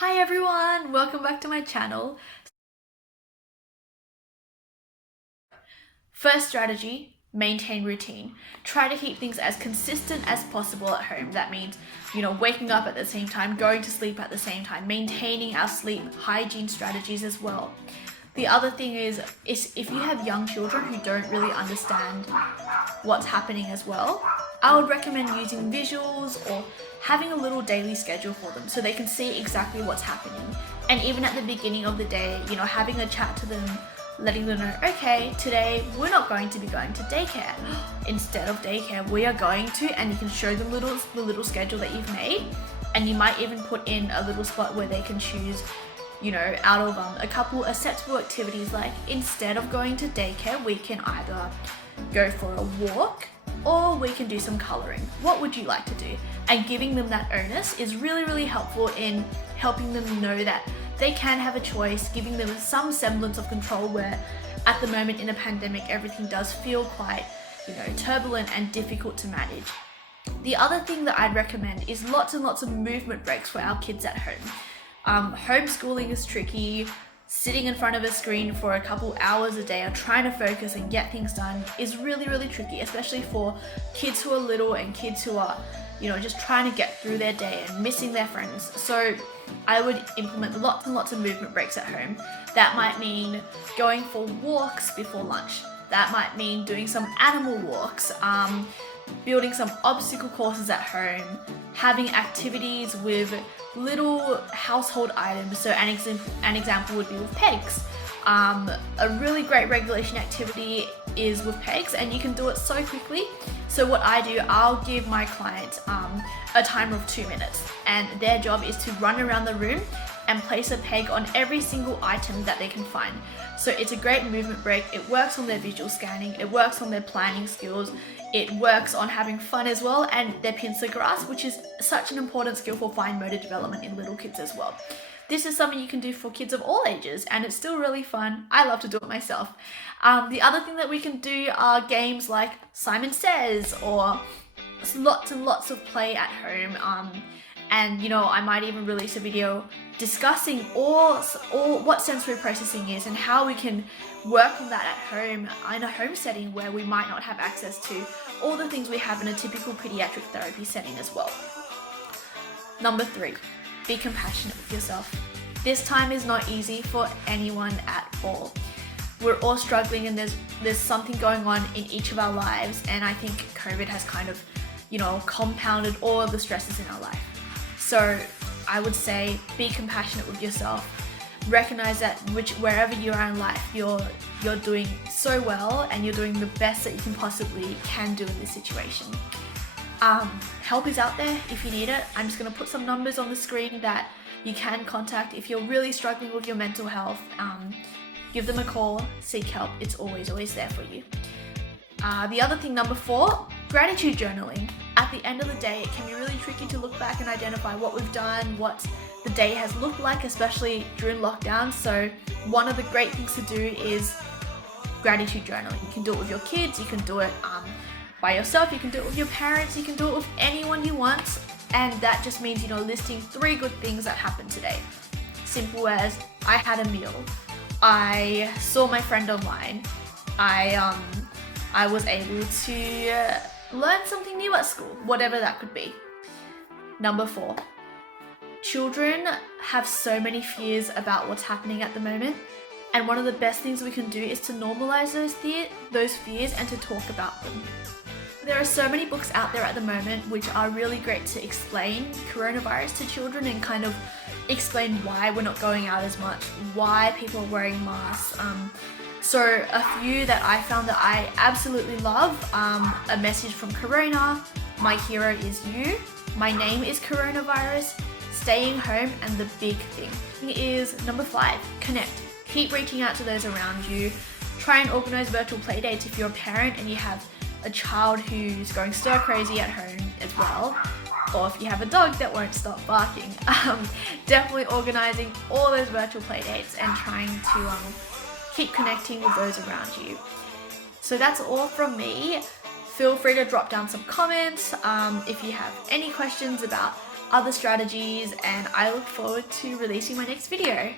Hi everyone, welcome back to my channel. First strategy, maintain routine. Try to keep things as consistent as possible at home. That means, waking up at the same time, going to sleep at the same time, maintaining our sleep hygiene strategies as well. The other thing is if you have young children who don't really understand what's happening as well, I would recommend using visuals or having a little daily schedule for them so they can see exactly what's happening. And even at the beginning of the day, having a chat to them, letting them know, okay, today we're not going to be going to daycare. Instead of daycare, we are going to, and you can show them the little schedule that you've made. And you might even put in a little spot where they can choose, out of a couple acceptable activities, like instead of going to daycare, we can either go for a walk or we can do some coloring. What would you like to do? And giving them that onus is really, really helpful in helping them know that they can have a choice, giving them some semblance of control where at the moment in a pandemic, everything does feel quite, turbulent and difficult to manage. The other thing that I'd recommend is lots and lots of movement breaks for our kids at home. Homeschooling is tricky. Sitting in front of a screen for a couple hours a day or trying to focus and get things done is really, really tricky, especially for kids who are little and kids who are, just trying to get through their day and missing their friends. So I would implement lots and lots of movement breaks at home. That might mean going for walks before lunch. That might mean doing some animal walks, building some obstacle courses at home, having activities with little household items. So an example would be with pegs. A really great regulation activity is with pegs, and you can do it so quickly. So what I do, I'll give my clients a timer of 2 minutes, and their job is to run around the room and place a peg on every single item that they can find. So it's a great movement break. It works on their visual scanning, it works on their planning skills, it works on having fun as well, and their pincer grasp, which is such an important skill for fine motor development in little kids as well. This is something you can do for kids of all ages, and it's still really fun. I love to do it myself. The other thing that we can do are games like Simon Says, or lots and lots of play at home. And I might even release a video discussing all what sensory processing is and how we can work on that at home in a home setting where we might not have access to all the things we have in a typical pediatric therapy setting as well. Number 3, be compassionate with yourself. This time is not easy for anyone at all. We're all struggling, and there's something going on in each of our lives, and I think COVID has kind of, compounded all of the stresses in our life. So I would say be compassionate with yourself. Recognize that wherever you are in life, you're doing so well and you're doing the best that you can do in this situation. Help is out there if you need it. I'm just going to put some numbers on the screen that you can contact if you're really struggling with your mental health. Give them a call, seek help. It's always there for you. The other thing, number 4, gratitude journaling. At the end of the day, it can be really tricky to look back and identify what we've done, what the day has looked like, especially during lockdown. So one of the great things to do is gratitude journaling. You can do it with your kids, you can do it by yourself, you can do it with your parents, you can do it with anyone you want. And that just means, listing 3 good things that happened today. Simple as, I had a meal, I saw my friend online, I was able to learn something new at school, whatever that could be. Number 4, children have so many fears about what's happening at the moment, and one of the best things we can do is to normalize those fears and to talk about them. There are so many books out there at the moment which are really great to explain coronavirus to children and kind of explain why we're not going out as much, why people are wearing masks. So a few that I found that I absolutely love, A Message from Corona, My Hero Is You, My Name is Coronavirus, Staying Home, and The Big Thing is number 5, connect. Keep reaching out to those around you. Try and organize virtual play dates if you're a parent and you have a child who's going stir crazy at home as well, or if you have a dog that won't stop barking. Definitely organizing all those virtual play dates and trying to keep connecting with those around you. So that's all from me. Feel free to drop down some comments if you have any questions about other strategies, and I look forward to releasing my next video.